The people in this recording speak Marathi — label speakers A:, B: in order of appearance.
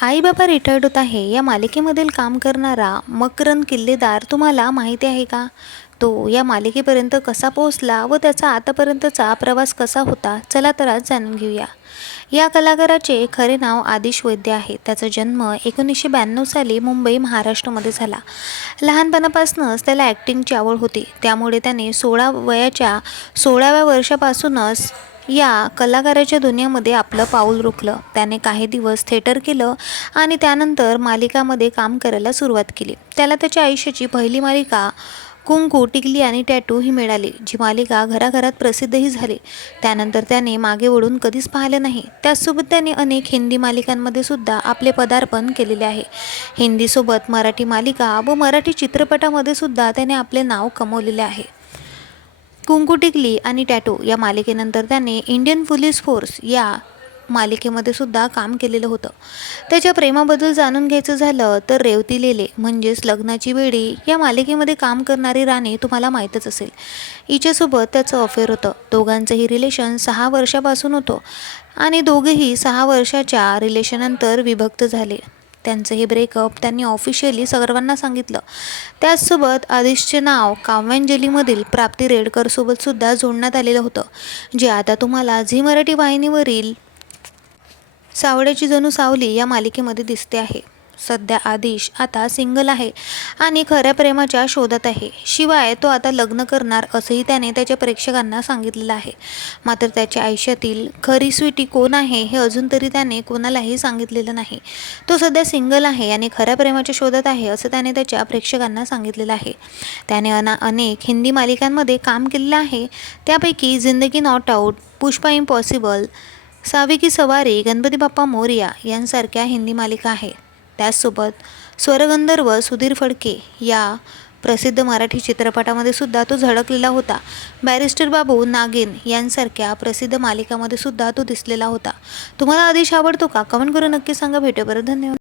A: आई बाबा रिटायर्ड होत आहे. या मालिकेमधील काम करणारा मकरंद किल्लेदार तुम्हाला माहिती आहे का? तो या मालिकेपर्यंत कसा पोहोचला व त्याचा आतापर्यंतचा प्रवास कसा होता? चला तर आज जाणून घेऊया. या कलाकाराचे खरे नाव आदिश वैद्य आहे. त्याचा जन्म एकोणीसशे ब्याण्णव साली मुंबई महाराष्ट्रामध्ये झाला. लहानपणापासूनच त्याला ॲक्टिंगची आवड होती. त्यामुळे त्याने सोळा वयाच्या सोळाव्या वर्षापासूनच या कलाकाराच्या दुनियामध्ये आपलं पाऊल रोखलं. त्याने काही दिवस थिएटर केलं आणि त्यानंतर मालिकामध्ये काम करायला सुरुवात केली. त्याला त्याच्या आयुष्याची पहिली मालिका कुंकू टिकली आणि टॅटू ही मिळाली जी मालिका घराघरात प्रसिद्धही झाली. त्यानंतर त्याने मागे वळून कधीच पाहिलं नाही. त्याचसोबत त्याने अनेक हिंदी मालिकांमध्ये सुद्धा आपले पदार्पण केलेले आहे. हिंदीसोबत मराठी मालिका व मराठी चित्रपटामध्ये सुद्धा त्याने आपले नाव कमवलेले आहे. कुंकू टिकली आणि टॅटो या मालिकेनंतर त्याने इंडियन पोलीस फोर्स या मालिकेमध्ये सुद्धा काम केलेलं होतं. त्याच्या प्रेमाबद्दल जाणून घ्यायचं झालं तर रेवती लेले म्हणजेच लग्नाची वेळी या मालिकेमध्ये काम करणारी राणी तुम्हाला माहीतच असेल. हिच्यासोबत त्याचं अफेअर होतं. दोघांचंही रिलेशन सहा वर्षापासून होतं आणि दोघेही सहा वर्षाच्या रिलेशननंतर विभक्त झाले. त्यांचं हे ब्रेकअप त्यांनी ऑफिशियली सर्वांना सांगितलं. त्याचसोबत आदिशचे नाव काव्यांजलीमधील प्राप्ती रेडकरसोबत सुद्धा जोडण्यात आलेलं होतं. जे आता तुम्हाला झी मराठी वाहिनीवरील सावड्याची जणू सावली या मालिकेमध्ये दिसते आहे. सध्या आदिश आता सिंगल आहे आणि खऱ्या प्रेमाच्या शोधात आहे. शिवाय तो आता लग्न करणार असंही त्याने त्याच्या प्रेक्षकांना सांगितलेलं आहे. मात्र त्याच्या आयुष्यातील खरी स्वीटी कोण आहे हे अजून तरी त्याने कोणालाही सांगितलेलं नाही. तो सध्या सिंगल आहे आणि खऱ्या प्रेमाच्या शोधात आहे असं त्याने त्याच्या प्रेक्षकांना सांगितलेलं आहे. त्याने अना अनेक हिंदी मालिकांमध्ये काम केलेलं आहे. त्यापैकी Zindagi not out Pushpa impossible Savi ki Savari Ganpati Bappa Morya यांसारख्या हिंदी मालिका आहे. त्याचसोबत स्वरगंधर्व सुधीर फडके या प्रसिद्ध मराठी चित्रपटामध्ये सुद्धा तो झळकलेला होता. बॅरिस्टर बाबू नागिन यांसारख्या प्रसिद्ध मालिकामध्ये सुद्धा तो दिसलेला होता. तुम्हाला आदेश आवडतो का? कमेंट करून नक्की सांगा. भेटू धन्यवाद.